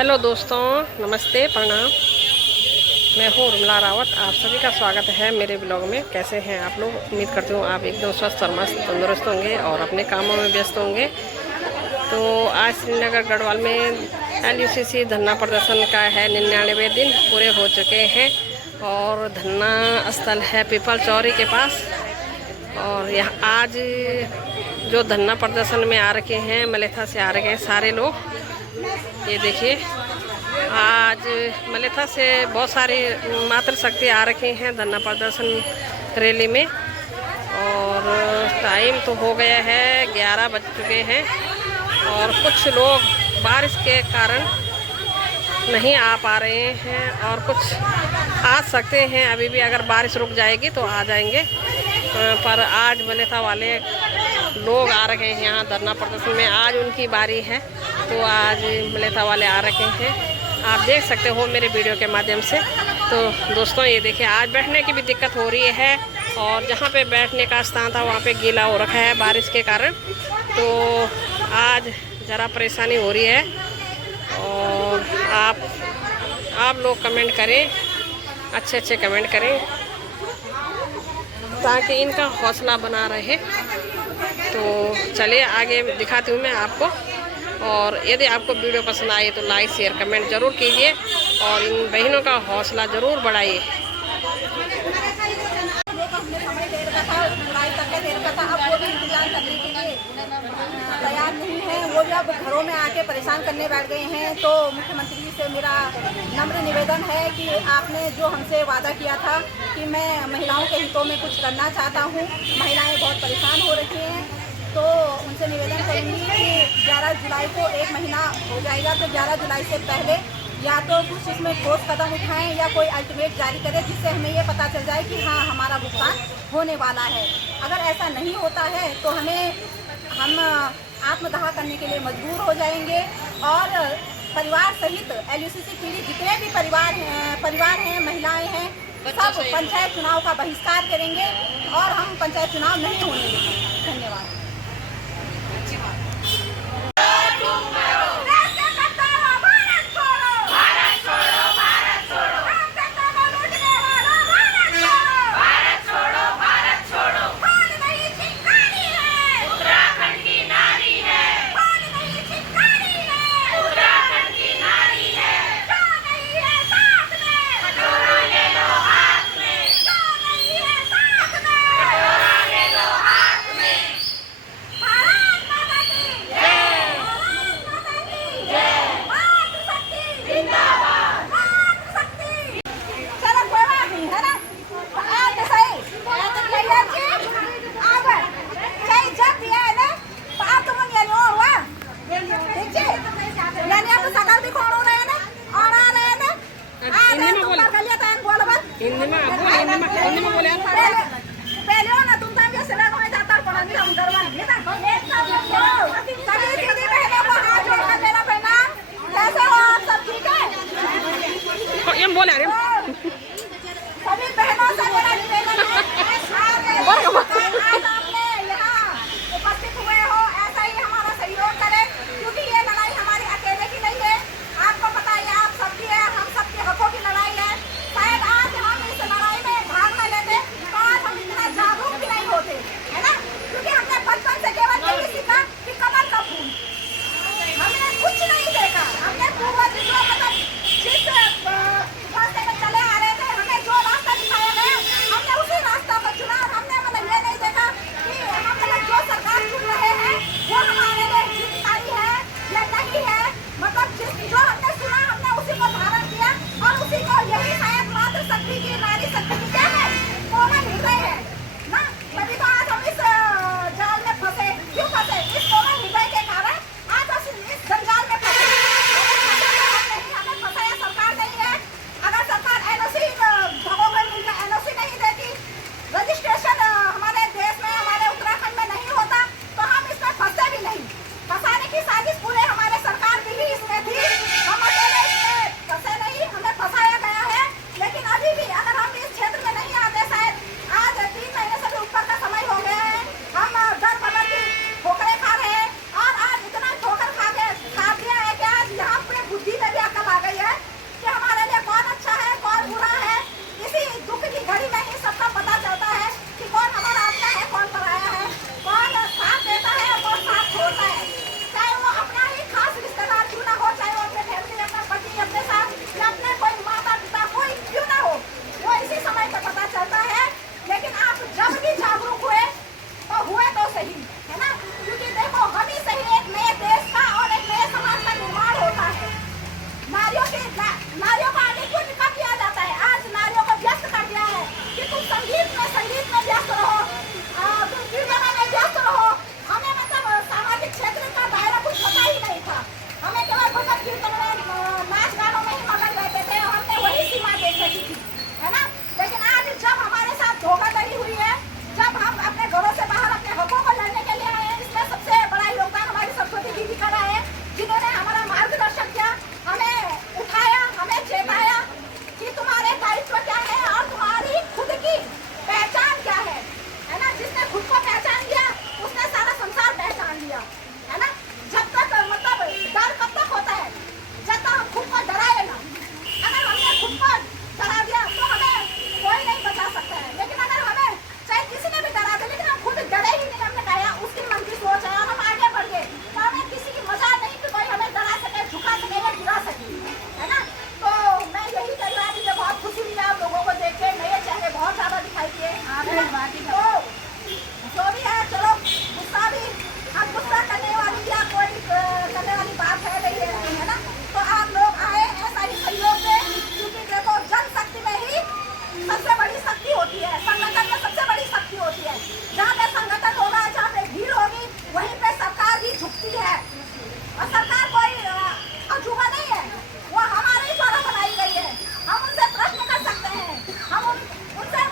Hello दोस्तों, नमस्ते, प्रणाम। मैं हूँ उर्मिला रावत। आप सभी का स्वागत है मेरे ब्लॉग में। कैसे हैं आप लोग? उम्मीद करती हूँ आप एकदम स्वस्थ और मस्त तंदुरुस्त होंगे और अपने कामों में व्यस्त होंगे। तो आज श्रीनगर गढ़वाल में LUCC धरना प्रदर्शन का है 99वें दिन पूरे हो चुके हैं और धरना स्थल है पीपल चौरी के पास। और यहाँ आज जो धरना प्रदर्शन में आ रखे हैं, मलेथा से आ रखे हैं सारे लोग। ये देखिए, आज मलेथा से बहुत सारी मातृशक्ति आ रखे हैं धरना प्रदर्शन रैली में। और टाइम तो हो गया है, 11 बज चुके हैं और कुछ लोग बारिश के कारण नहीं आ पा रहे हैं और कुछ आ सकते हैं अभी भी। अगर बारिश रुक जाएगी तो आ जाएंगे, पर आज मलेथा वाले लोग आ रखे हैं यहाँ धरना प्रदर्शन में। आज उनकी बारी है, तो आज मलेथा वाले आ रखे हैं, आप देख सकते हो मेरे वीडियो के माध्यम से। तो दोस्तों ये देखिए, आज बैठने की भी दिक्कत हो रही है और जहाँ पे बैठने का स्थान था वहाँ पे गीला हो रखा है बारिश के कारण। तो आज ज़रा परेशानी हो रही है और आप लोग कमेंट करें, अच्छे कमेंट करें ताकि इनका हौसला बना रहे। तो चलिए आगे दिखाती हूँ मैं आपको। और यदि आपको वीडियो पसंद आए तो लाइक शेयर कमेंट ज़रूर कीजिए और इन बहनों का हौसला ज़रूर बढ़ाइए। तैयार नहीं है, वो भी अब घरों में आके परेशान करने बैठ गए हैं। तो मुख्यमंत्री जी से मेरा नम्र निवेदन है कि आपने जो हमसे वादा किया था कि मैं महिलाओं के हितों में कुछ करना चाहता हूँ, महिलाएं बहुत परेशान हो रही हैं, तो उनसे निवेदन करूँगी कि 11 जुलाई को 1 महीना हो जाएगा, तो 11 जुलाई से पहले या तो कुछ इसमें ठोस कदम उठाएं या कोई अल्टीमेट जारी करें, जिससे हमें ये पता चल जाए कि हाँ हमारा भुगतान होने वाला है। अगर ऐसा नहीं होता है तो हम आत्मदाह करने के लिए मजबूर हो जाएंगे और परिवार सहित LUCC पीड़ित जितने भी परिवार हैं, महिलाएं हैं, सब पंचायत चुनाव का बहिष्कार करेंगे और हम पंचायत चुनाव नहीं होने देंगे। धन्यवाद। तो जो भी है, चलो गुस्सा भी, हम गुस्सा करने वाली या कोई करने वाली बात है नहीं है ना। तो आप लोग आए ऐसा ही सहयोग दें, क्योंकि देखो जनशक्ति में ही सबसे बड़ी शक्ति होती है, संगठन में सबसे बड़ी शक्ति होती है। जहाँ पे संगठन होगा, जहाँ पे भीड़ होगी, वहीं पे सरकार भी झुकती है। और सरकार कोई अजूबा नहीं है, वो हमारे ही द्वारा बनाई गई है। हम उनसे प्रश्न कर सकते हैं, हम उनसे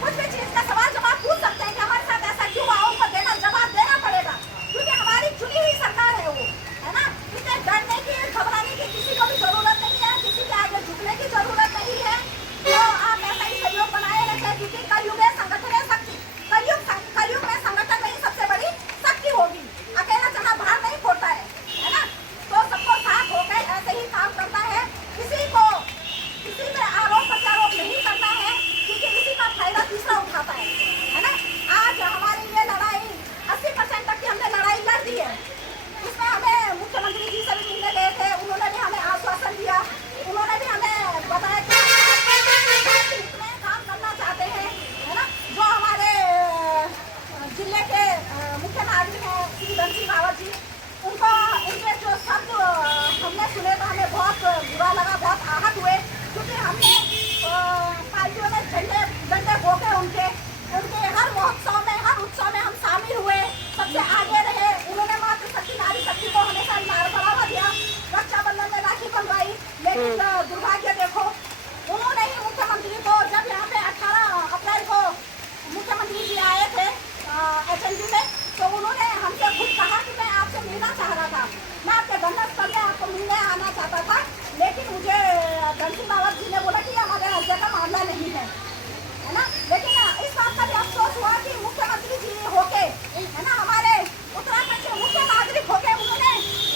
कुछ भी चीज का सवाल जवाब पूछ सकते हैं कि हमारे साथ ऐसा क्यों हुआ, उनको जवाब देना पड़ेगा, क्योंकि हमारी चुनी हुई सरकार है वो, है ना। इसे डरने की, घबराने की किसी को भी जरूरत नहीं है, किसी के आगे झुकने की जरूरत नहीं है। तो आप ऐसा ही सहयोग बनाए रखें, क्योंकि कलयुग है, संगठन है शक्ति। कलयुग में संगठन में ही सबसे बड़ी शक्ति होगी। अकेला चना बाहर नहीं फोड़ता है ना। तो सबको साथ होकर ऐसे ही काम करना है, किसी पे आरोप प्रत्यारोप नहीं करना है, क्योंकि इसी का फायदा तीसरा उठाता है ना। आज हमारी ये लड़ाई 80% तक की हमने लड़ाई लड़ दी है। इसमें हमें मुख्यमंत्री जी से भी मिलने गए थे, उन्होंने भी हमें आश्वासन दिया, उन्होंने भी हमें बताया कि इतने काम करना चाहते हैं, है ना। जो हमारे जिले के मुख्य नागरिक हैं श्री धन सिंह रावत जी, उनके जो शब्द हमने सुने तो हमें बहुत बुरा लगा, बहुत आहत हुए, क्योंकि हमने पार्टियों में झंडे बोके उनके हर महोत्सव में, हर उत्सव में हम शामिल हुए, सबसे आगे रहे। उन्होंने मातृशक्ति नारी शक्ति को हमेशा बढ़ावा दिया, रक्षाबंधन में राखी बंधवाई। लेकिन दुर्भाग्य देखो, उन्होंने ही मुख्यमंत्री को, जब यहाँ पे 18 अप्रैल को मुख्यमंत्री जी आए थे HMD में, तो उन्होंने हमसे खुद कहा कि मैं आपसे मिलना चाह रहा था, मैं आपके घटनास्थल में आपको मिलने आना चाहता था, लेकिन मुझे धन सिंह रावत जी ने बोला कि हमारे राज्य का मामला नहीं है ना। लेकिन इस बात का भी अफसोस हुआ कि मुख्यमंत्री जी होके, है ना, हमारे उत्तराखंड के मुख्य नागरिक होके उन्होंने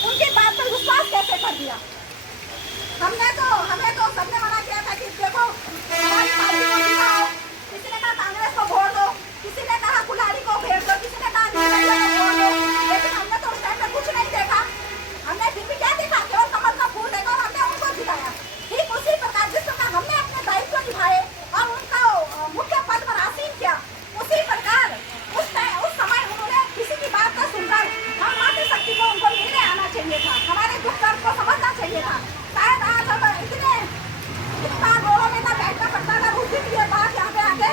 उनकी बात पर विश्वास कैसे कर दिया। हमें तो सबने मना किया था कि देखो हमारी पार्टी को जिताओ, किसी ने कहा कांग्रेस को वोट दो, किसी ने कहा कुल्हाड़ी को भेज दो, किसी ने कहा वोट दो, लेकिन हमने तो उस टाइम में कुछ नहीं देखा। हमने फिर भी क्या देखा, केवल कमल का फूल देखा और हमने उनको जिताया। ठीक उसी प्रकार जिस समय हमने अपने दायित्व निभाए और उनका मुख्य पद पर आसीन किया, उसी प्रकार उस समय उन्होंने किसी की बात का सुनकर हम मातृशक्ति को उनको मिलने आना चाहिए था, हमारे दुख दर्द को समझना चाहिए था। शायद आज हम इतने बार रोडों में ना बैठना पड़ता, अगर उस दिन ये बात यहाँ पे आके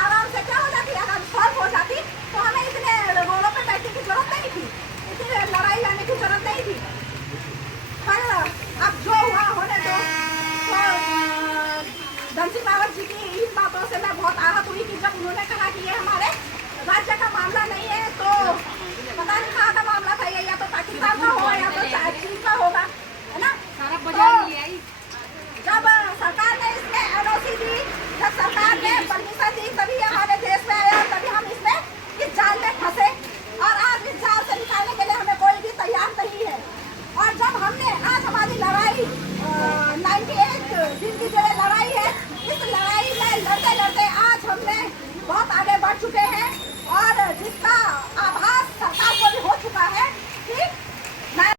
आराम से क्या हो जाती, अगर सॉल्व हो जाती, तो हमें इतने रोडों पे बैठने की जरूरत नहीं थी, इतनी लड़ाई लाने की जरूरत नहीं थी। पर अब जो हुआ होने दो। तो धन सिंह रावत जी की इन बातों से मैं बहुत